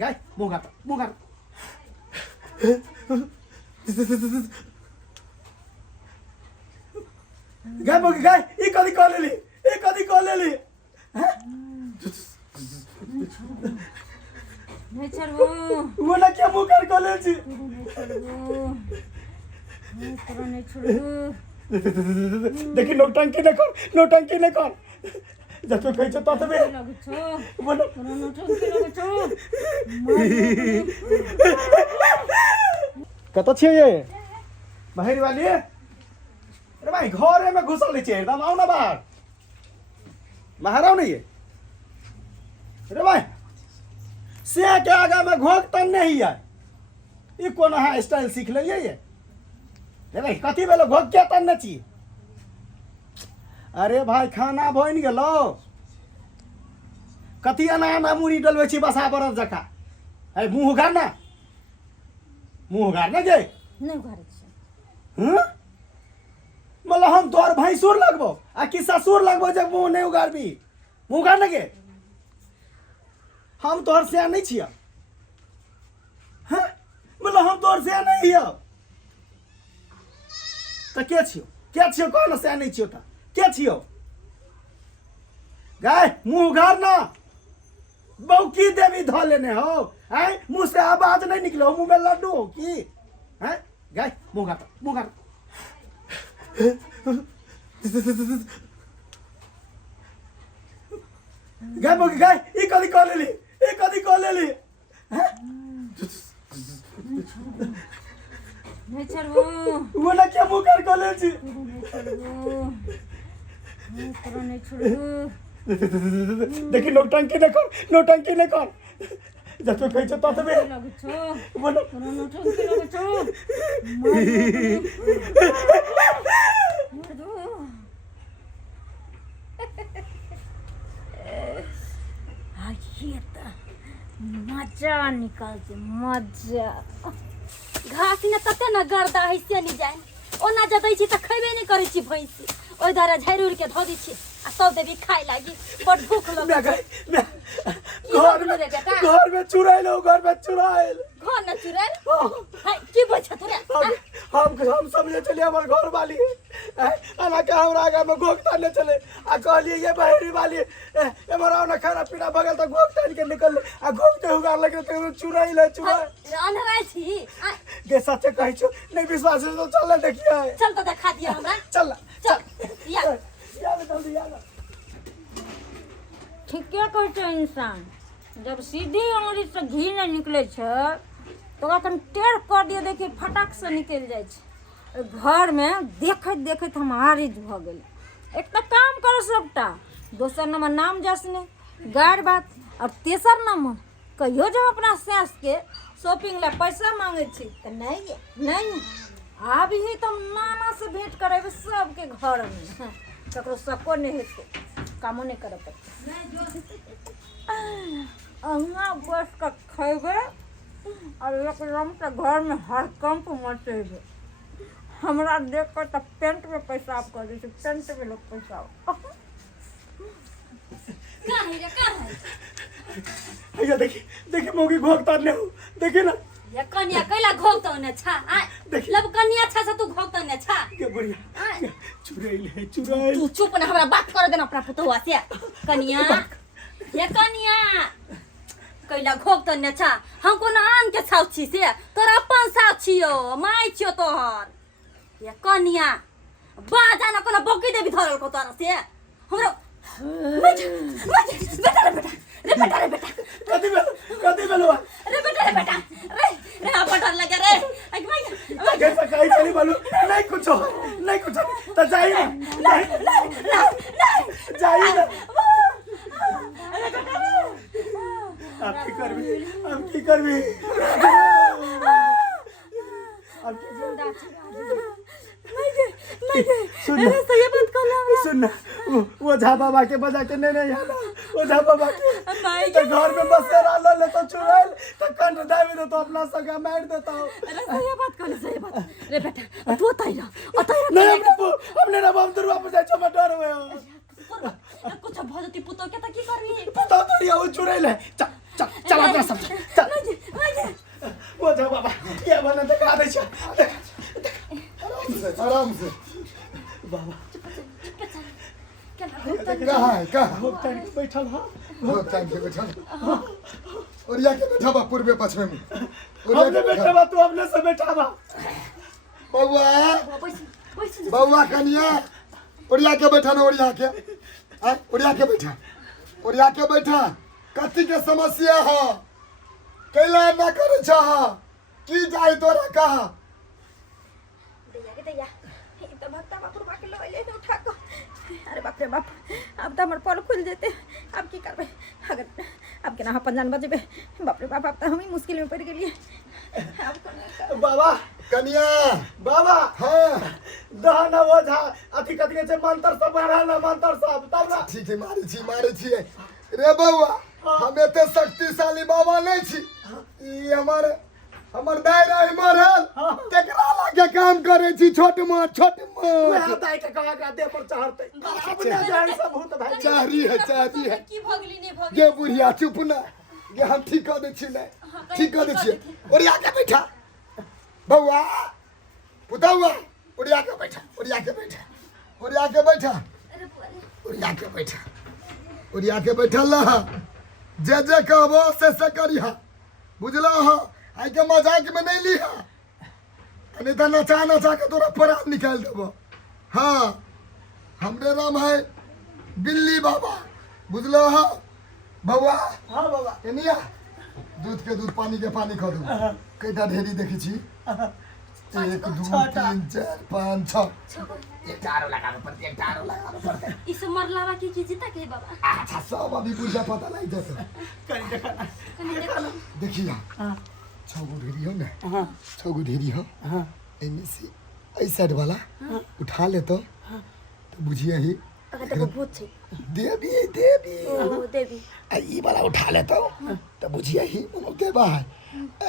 गाय मुंह कर गाय मोगी गाय ई कदी कॉल लेली हैं नहीं छोड़बो वो ना क्या मुंह कर कॉल छी नहीं छोड़बो नहीं छोड़बो देखी नौटंकी न कर जब तो कहि छ तबे लगो छो बोलो नौटंकी लगो छो कत छियै ये बाहर वाली अरे भाई घर में घुसल छी एकदम आओ ना बाहर आओ नहीं अरे भाई से के आगा में घोक तन नहीं है ई कोन है स्टाइल सीख लिये ये रे भाई कथी बेलो घोक के तन न छी अरे भाई खाना बन गेलो कथी अना मुड़ी डलवे छी बसा बरफ जका है मुंह उघार ना जे नहीं घरे छे हं मतलब हम तोर भैंसुर लगबो आ कि ससुर लगबो जब मुंह नहीं उगारबी मुंह उगार लगे हम तोर से नहीं छिया हैं मतलब हम तोर से नहीं हिया त के छियो कौन से नहीं छियो त के छियो गाय मुंह उघार ना बौकी देवी ध लेने हो हैं मुंह से आवाज नहीं निकलो मुंह में लड्डू हो की हैं गाय मुंह उघार गाय मोगी गाय ई कदी कॉल लेली हैं नहीं छोड़बो वो ना क्या मुंह कर कॉल छी नहीं छोड़बो नहीं छोड़बो देखी नौटंकी न कर जब तो कहि छ तबे लगो छो बोलो नौटंकी लगो छो मार दो ये त मजा निकलते मजा घास ने तते न गर्दा हैसे नहीं जाए ओना जदै छी त खैबे नहीं करै छी भैंसी ओइ दारा झाइरुर के धो दी छी आ सब देवी खाइ लागी बड भूख लगै घर में चुराइल घर न चुराइल हाय की बोछ तोरे हम समझे चले हमर घर वाली आना के हमरा आगे में घोकता न चले आ कहलिए ये बहरी वाली हमरा ना खाना पीना भगल त घोकता के निकल आ घोकते हुगार लगे त चुराइल अनराइ छी गे सच्चे कहै छ नहीं विश्वास है तो चल देखिए चल त देखा दिया हमरा चल या जल्दी ठीक क्या कहै छ इंसान जब सीधी अंगुरी से घी नहीं निकले छ तो ओकरा टेढ़ कर दिए देखिए फटक से निकल जाए छ घर में देखत हम आरिज भ गेल एक त काम करो सबटा दोसर नंबर नाम जसने गाड़ बात और तेसर नंबर कहियो जब अपना सास के शॉपिंग ला पैसा मांगे छी त नहीं आब ही तुम नाना से भेंट करेबे सबके घर में ककरो सको नहीं हेते कामो नहीं करे पड़ते अहाँ बस का खेबे और एकदम से घर में हड़कंप मचेबे हमरा देख कर तो पेंट में पेशाब कर दे पेंट में लोग पेशाब भैया देखी मोगी घोकता ने देखी ना ये कन्या कैला घोकतो ने छा लब कन्या छा से तू घोकतो ने छा के बढ़िया चुराइल तू चुप ना हमरा बात कर देना अपना पुतवा से कन्या ये कन्या कैला घोकतो ने छा हम कोन आन के छाउ छी से तोरा अपन साउ छियो माय छियो तोहर ये कन्या बाजा न कोन बकी देबी धरल को तोरा से हमरा बेटा कथी बेलो रे बेटा रे पटर लगे रे कैसा काई चली बालू नहीं कुछ तो जाइए ना जाइए ना आप की करबी सुन वो झा बाबा के बजा के नहीं आना वो झा बाबा के तो घर में बस रहा ले तो चुराइल तो कंठ दाबी दे तो अपना सगा मार देता हूं अरे सही बात रे बेटा तू तैरा नहीं हमने ना बम दुर्गा पूजा छ डर हुए कुछ भजती पुतो के त की करनी पुतो तो ये चुराइल है चल अपना सब चल के बना दिखा दे छ आराम से बाबा कहाँ है कहाँ भोगतान के बैठल हां भोगतान के बैठा और या के बैठा बा पूर्वे पश्चिम में हमने बैठा बा तू अपने से बैठा बा बउआ बउआ कनिया ओरिया के बैठा ना ओरिया के ओरिया के बैठा कथी के समस्या है कैला ना करे छ की जाई तोरा कहा दैया ई त भक्ता बापुर बाके ले उठा को अरे बाप रे बाप अब तो हमार पल खुल जेते अब की करबे अगर अब के ना अपन जान बजेबे बाप रे बाप अब तो हम ही मुश्किल में पड़ गेलिए अब बाबा कनिया बाबा हाँ दहना ओझा अथी कथी के मंत्र सब मारा ना मंत्र सब तब ना ठीक है मारे छी रे बउआ हम एते शक्तिशाली बाबा नहीं छी ई हमर दायरा है मरल तेकरा लागे काम करे छी छोट मोट वह दाई के कहा का दे पर चढ़ते अपने जान सब भूत भाई चाहरी है की भगली ने भगली ये बुढ़िया चुप ना ये हम ठीक कर दे छी नहीं ठीक कर दे छी और आके बैठा बउआ पुतौआ और आके बैठा और आके बैठा और आके बैठा और आके बैठा और आके बैठा ला जे कहबो से करिहा बुझला हो आई के मजाक में नहीं लिहा नहीं तो नचा के तोरा परान निकाल देबो हाँ हमरे नाम है बिल्ली बाबा बुझलो हो बउआ हां बाबा एनिया दूध के दूध पानी के पानी खा दू कईटा ढेरी देखी छी 1 2 3 4 5 6 एक टारो लगाबे पड़ते एक टारो लगाबे पड़ते इस मरलावा की जीता के बाबा अच्छा सब अभी बुझा पता नहीं जैसे कनी देखा देखिए हां 6 गो ढेरी हो ना हां 6 गो ढेरी हो हां इनमें से इस साइड वाला उठा ले तो बुझिए ही अगर तो भूत छे देवी ओ देवी ई वाला उठा ले तो बुझिए ही मनो देवा है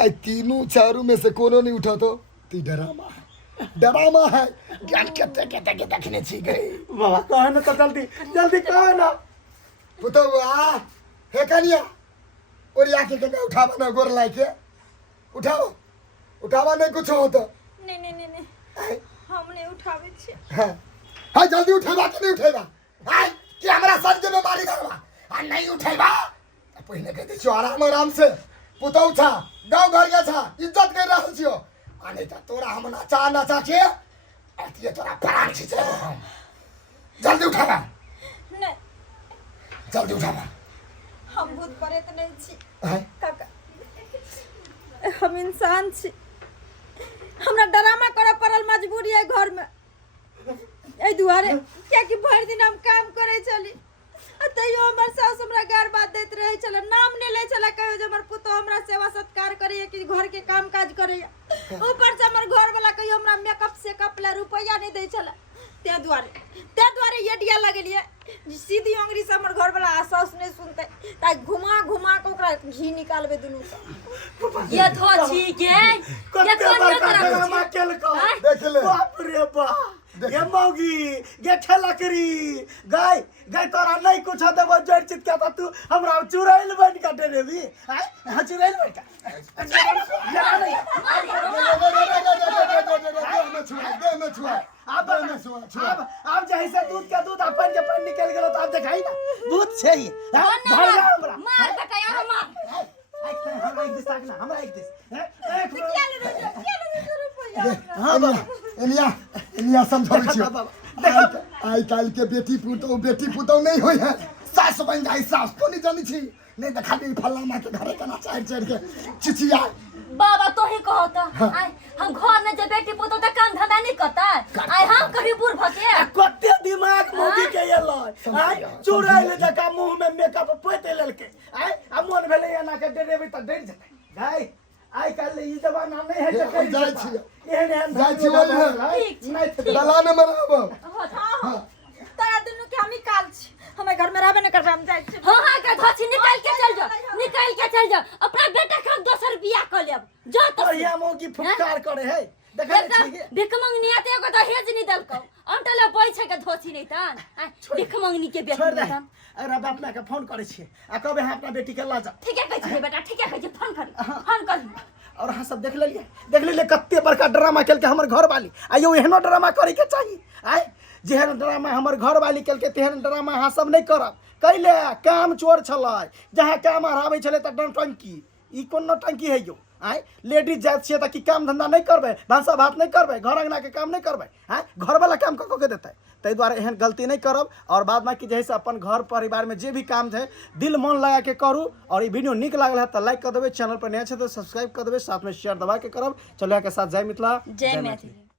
आई तीनों चारों में से कोनो नहीं उठा तो ती डरामा है ज्ञान के देखने छी गई बाबा कह ना तो जल्दी कह ना पुतौआ हे कनिया और आके के उठावा ना गोर लाई के उठावा नहीं कुछ हो तो नहीं हमने उठावे छे हाँ जल्दी उठेबा कि नहीं उठेबा हाँ कि हमरा सर के बीमारी करबा आ नहीं उठेबा तो पहले कह दे छियो आराम से पुतौ था गांव घर के था इज्जत कर रहल छियो आ नहीं तो तोरा हम नचा के अतिए तोरा प्राण खींच लेबो हम जल्दी उठाबा नहीं जल्दी उठाबा हम भूत प्रेत नहीं छी हैं काका हम इंसान छी हमरा ड्रामा करे पड़ल मजबूरी है घर में ए दुआरे क्या कि भर दिन हम काम करे चली तैयो हमर सास हमरा गार बात देत रहे चल नाम ने ले चला कहियो जे हमर पुतो हमरा सेवा सत्कार करे कि घर के काम काज करे ऊपर से हमर घर वाला कहियो हमरा मेकअप से कपला रुपया नहीं दे चला ते द्वारे ये डिया लगलिए सीधी अंगरी से हमर घर वाला सास नहीं सुनते ता घुमा के ओकरा घी निकालबे दुनु से ये थो छी के ये कोन ड्रामा केल को देख ले बाप रे बाप ये मौगी ये ठेला करी गाय तोरा नहीं कुछ देबो जड़ चित के तू हमरा चुराइल बन का डेरेबी हां चुराइल बन का अब जैसे दूध के दूध अपन के पानी निकल गेलो तो अब देखाई ना दूध छै हमरा मार बेटा यार मार हमरा एक दिस ताक ना हमरा एक दिस हां बाबा इनिया समझाबै छियो आई काल के बेटी पुतौ नहीं होय है सास बन जाई सास तो नहीं जानी छी नहीं तो खाली फल्ला मां के घरे कना चढ़ के चिचिया बाबा तो ही कहता आय हम घर में जे बेटी पुतो त काम धंधा नहीं करता आय हम कभी बूढ़ भके कते दिमाग मौगी के एलो आय चुराइल जका मुंह में मेकअप पोते लेलके आय आ मन भेले एना के डेरेबे त डर जते गाय आय काल ई जमाना नहीं है त कहि जाय छी एहन जाय छी नहीं दलान में रहब हां तोरा दुनु के हम काल छी हमें घर में रहबे न करबे हम जाय छी हां के धोची निकाल के चल जा अपना बेटा के दोसर बियाह कर लेब जा तो बढ़िया मौगी फुटकार करे है देखै छी भिख मंगनी आते एगो दहेज नहीं दलको अंटले बोइ छै के धोची नहीं तन भिख मंगनी के बेटी छोड़ दे अरे बाप मां के फोन करे छी आ कहबे हम अपना बेटी के ला जा ठीक है कहै छी बेटा ठीक है कहै छी फोन कर और और अहाँ सब देख लेलिए कते बड़का ड्रामा केलकै हमर घरवाली। आइयो एहनो ड्रामा करे के चाहिए। आइ जेहन ड्रामा हमर घरवाली केलकै तेहन ड्रामा अहाँ सब नहीं करब। कैले काम चोर छलै, जहाँ काम हराबै छलै त टंकी। ई कोन नौटंकी है यो? आइ लेडीज जात छियै त कि काम धंधा नहीं करबै, भांसा भात नहीं करबै, घर अंगना के काम नहीं करबै? आइ घरवाला काम कऽ के देतै? ताहि दुआरे एहन गलती नहीं करब। और बाद बाकी जे है से अपन घर परिवार में जे भी काम है दिल मन लगा के करू। और ये वीडियो निक लागल है तो लाइक कर देवे, चैनल पर नया है तो सब्सक्राइब कर देवे, साथ में शेयर दबा के करब। चलो के साथ जय मिथिला, जय मैथिली।